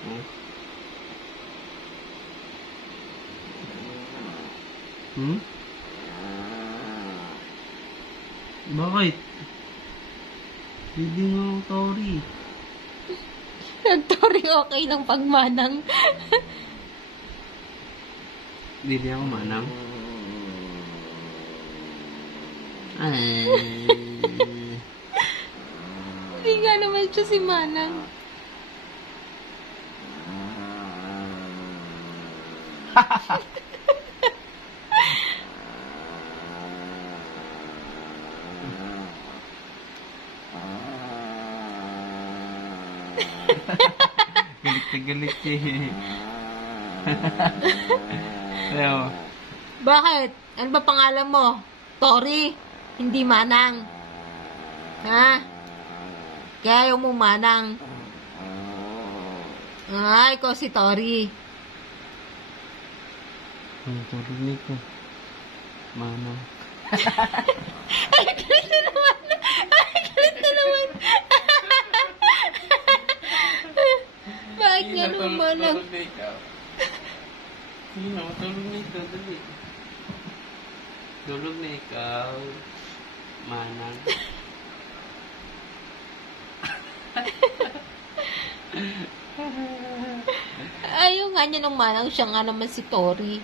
Oh. Hmm? Bakit? Hindi nga ako Tori. Tori, okay lang pagmanang. Hindi ako manang. Hindi nga naman siya si Manang. Galit na galit eh. Ayaw. Bakit? Ano ba pangalan mo? Tori? Hindi Manang. Ha? Kaya ayaw mo Manang. Ay, ikaw si Tori. Ang tuloy ko. Manang. Ay, galit na naman. Ay, galit na naman. Bakit nga naman Manang? Tulog na ikaw. Sino? Tulog na ikaw. Dali. Tulog na ikaw. Manang. Ayaw nga niya ng Manang. Siya nga naman si Tori.